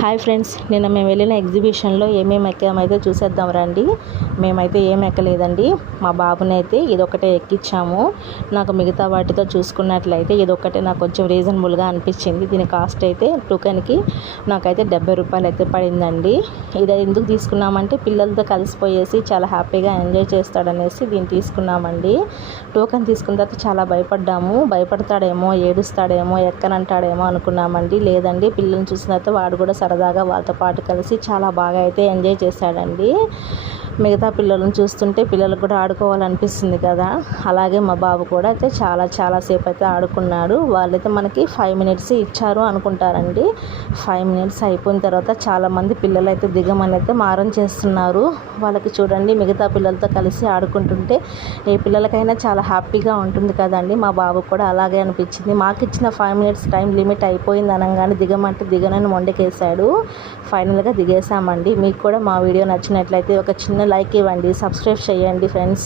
Hi friends, నిన్న మేము వెళ్ళిన ఎగ్జిబిషన్లో ఏమేమి ఎక్కామైతే చూసేద్దాం రండి. మేమైతే ఏం ఎక్కలేదండి. మా బాబుని అయితే ఇదొక్కటే ఎక్కించాము. నాకు మిగతా వాటితో చూసుకున్నట్లయితే ఇదొక్కటే నాకు కొంచెం రీజనబుల్గా అనిపించింది. దీని కాస్ట్ అయితే టోకెన్కి నాకైతే 70 రూపాయలు అయితే పడిందండి. ఇది ఎందుకు తీసుకున్నామంటే పిల్లలతో కలిసిపోయేసి చాలా హ్యాపీగా ఎంజాయ్ చేస్తాడనేసి దీన్ని తీసుకున్నామండి. టోకెన్ తీసుకున్న తర్వాత చాలా భయపడతాడేమో, ఏడుస్తాడేమో, ఎక్కనంటాడేమో అనుకున్నామండి. లేదండి, పిల్లల్ని చూసిన తర్వాత వాడు కూడా సరదాగా వాళ్ళతో పాటు కలిసి చాలా బాగా అయితే ఎంజాయ్ చేశాడండి. మిగతా పిల్లలను చూస్తుంటే పిల్లలకు కూడా ఆడుకోవాలనిపిస్తుంది కదా. అలాగే మా బాబు కూడా అయితే చాలాసేపు అయితే ఆడుకున్నాడు. వాళ్ళైతే మనకి 5 మినిట్స్ ఇచ్చారు అనుకుంటారండి. 5 మినిట్స్ అయిపోయిన తర్వాత చాలామంది పిల్లలు అయితే దిగమని అయితే మారం చేస్తున్నారు. వాళ్ళకి చూడండి, మిగతా పిల్లలతో కలిసి ఆడుకుంటుంటే ఏ పిల్లలకైనా చాలా హ్యాపీగా ఉంటుంది కదండి. మా బాబు కూడా అలాగే అనిపించింది. మాకు ఇచ్చిన 5 మినిట్స్ టైం లిమిట్ అయిపోయింది అనగానే దిగమంటే దిగనని మొండకేశాడు. ఫైనల్గా దిగేసామండి. మీకు కూడా మా వీడియో నచ్చినట్లయితే ఒక చిన్న లైక్ ఇవ్వండి, సబ్స్క్రైబ్ చేయండి ఫ్రెండ్స్.